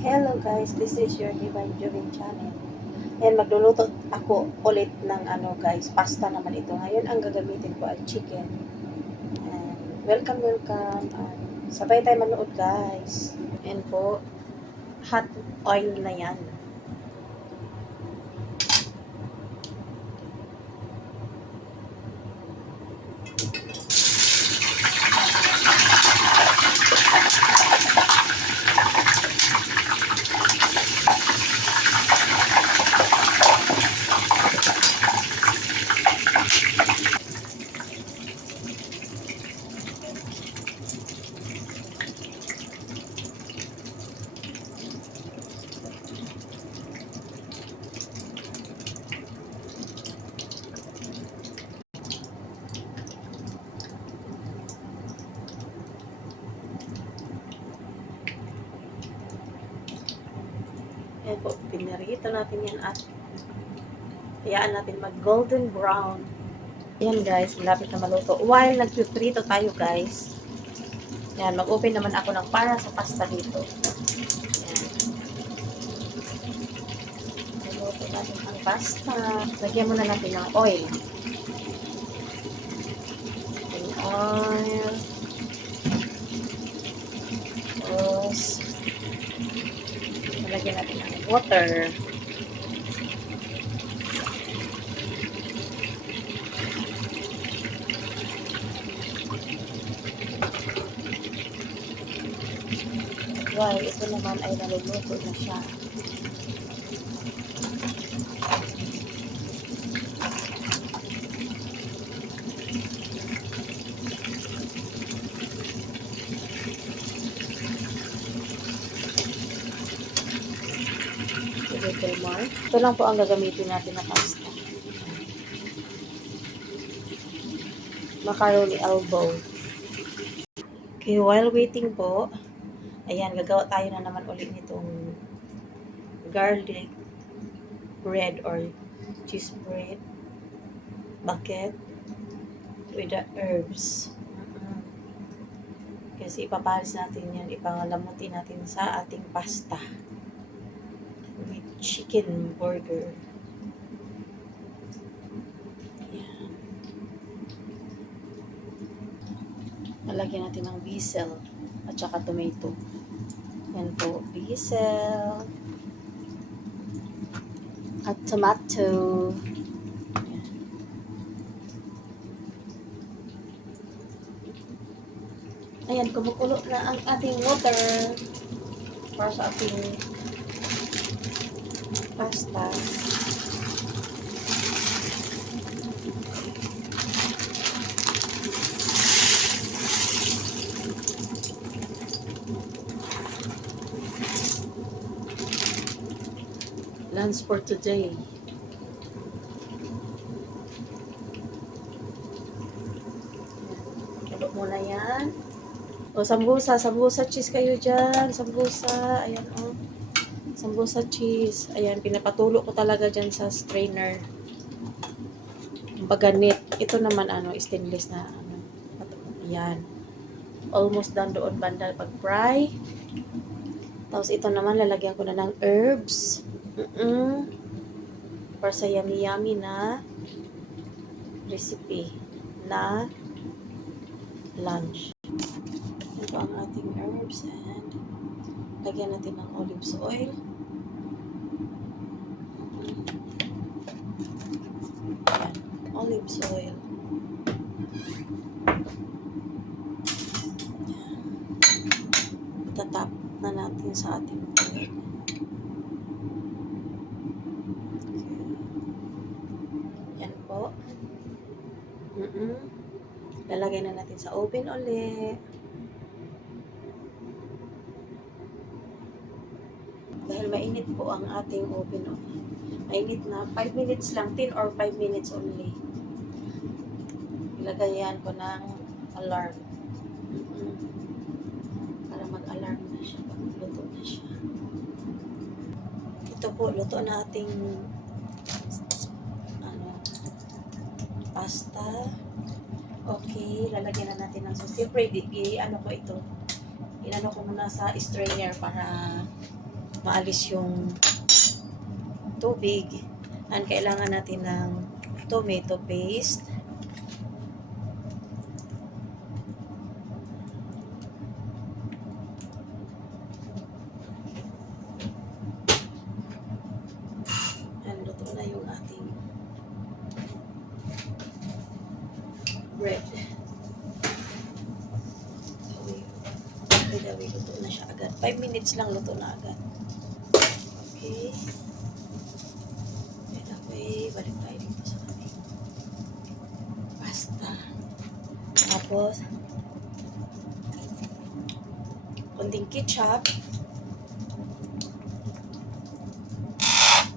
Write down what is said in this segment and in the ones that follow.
Hello guys, this is your Divine Jovin channel. And magluluto ako ulit ng pasta naman ito. Ngayon ang gagamitin ko ay chicken. And welcome. Sabay tayo manood guys. And po, hot oil na yan. Ayan po, pinirito natin yan at hayaan natin mag golden brown. Ayan guys, malapit na maluto. While nagpiprito tayo guys, ayan, mag-open naman ako ng para sa pasta dito. Ayan. Maluto natin ang pasta. Lagyan muna natin ng oil. Oil. Tapos, lagyan natin ng water. While ito naman ay naluluto na siya. Ito lang po ang gagamitin natin na pasta. Macaroni elbow. Okay, while waiting po, ayan, gagawa tayo na naman ulit nitong garlic bread or cheese bread bucket with the herbs. Kasi ipapalis natin yan, ipangalamutin natin sa ating pasta with chicken burger. Ayan. Nalagyan natin ng basil at saka tomato. Yan po, basil at tomato. Ayan, kumukulo na ang ating water para sa ating pasta. Lunch for today. Kulo muna yan. O, sambusa cheese kayo dyan. Sambusa, ayan o. Sambusa cheese. Ayan, pinapatulo ko talaga dyan sa strainer. Baganit. Ito naman, stainless na, ayan. Almost done doon banda pag-fry. Tapos, ito naman, lalagyan ko na ng herbs. Para sa yummy na recipe na lunch. Ito ang ating herbs and lagyan natin ng olive oil. Olive oil. Itatap na natin sa ating oil. Yan po. Lalagay na natin sa oven ulit. Dahil mainit po ang ating oven. Mainit na. 5 minutes lang. 10 or 5 minutes only. Ilagayan ko ng alarm. Para mag-alarm na siya. Luto na siya. Ito po, luto na ating pasta. Okay, lalagyan na natin ng sauce. Siyempre, ko ito. Inano ko muna sa strainer para maalis yung tubig. And kailangan natin ng tomato paste. And luto na yung ating bread. Dawi, luto na siya agad. 5 minutes lang, luto na agad. Okay. Okay, balik tayo dito sa ating pasta. Tapos, konting ketchup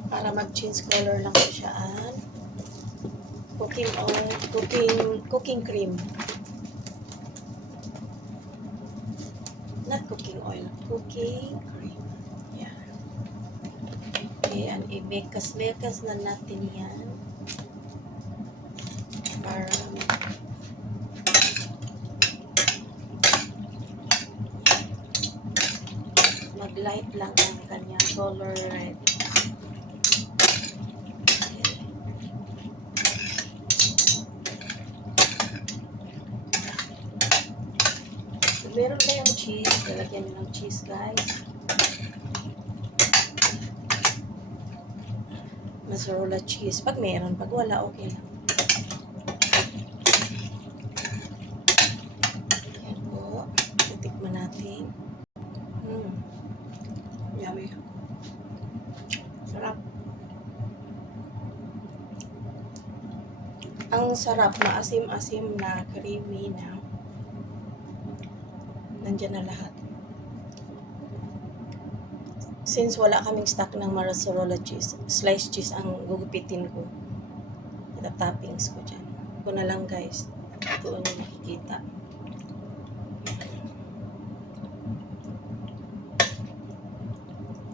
para mag-change color lang siya. Cooking oil, cooking cream. Not cooking oil, cooking cream. Yeah. Okay, and i-mekas na natin yan para mag-light lang ang kanyang color red. Meron kayong cheese, lalagyan nyo ng cheese, guys. Mozzarella cheese. Pag meron, pag wala, okay lang. Yan po. Titikman natin. Yummy. Sarap. Ang sarap, maasim-asim na creamy na. Nandyan na lahat. Since wala kaming stock ng mozzarella cheese, sliced cheese ang gugupitin ko. At toppings ko dyan. Ito na lang, guys. Ito ang makikita.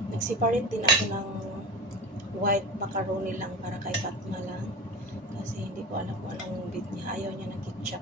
Nag-separate din ako ng white macaroni lang para kay Fatma lang. Kasi hindi ko alam kung anong bit niya. Ayaw niya ng ketchup.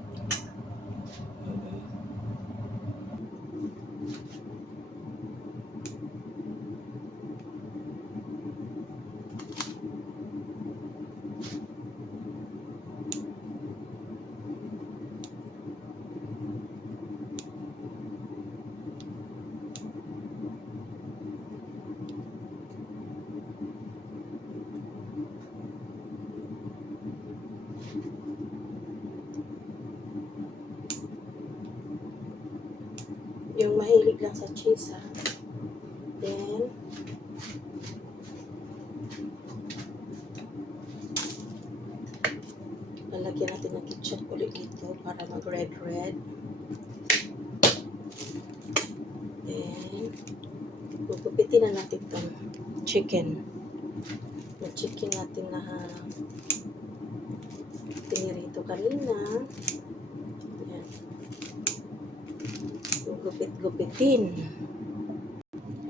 Yung mahilig lang sa cheese, ha. Then, lalagyan natin ng ketchup ulit dito para mag-red. Then, gugupitin na natin itong chicken. Yung chicken natin na pinirito kanina. Ayan. Gupit-gupitin.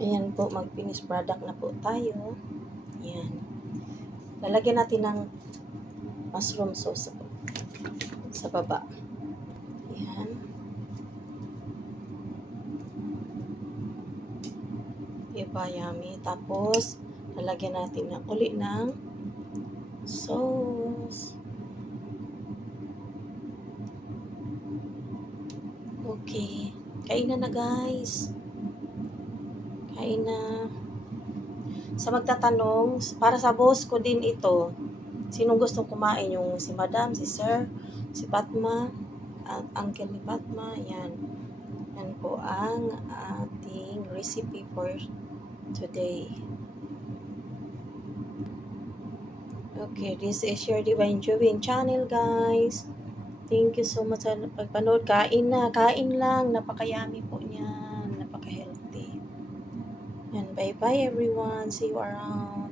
Ayan po, mag-finish product na po tayo. Ayan. Lalagyan natin ng mushroom sauce sa baba. Ayan. Diba, yummy. Tapos, lalagyan natin ng uli ng sauce. Okay. Kain na guys. Kain na. Sa magtatanong, para sa boss ko din ito. Sinong gustong kumain? Yung si Madam, si Sir, si Fatma, ang uncle ni Fatma. Yan. Yan po ang ating recipe for today. Okay, this is your Divine Jovin channel, guys. Thank you so much sa pagpanood. Kain na. Kain lang. Napakayami po niyan. Napaka-healthy. And bye-bye everyone. See you around.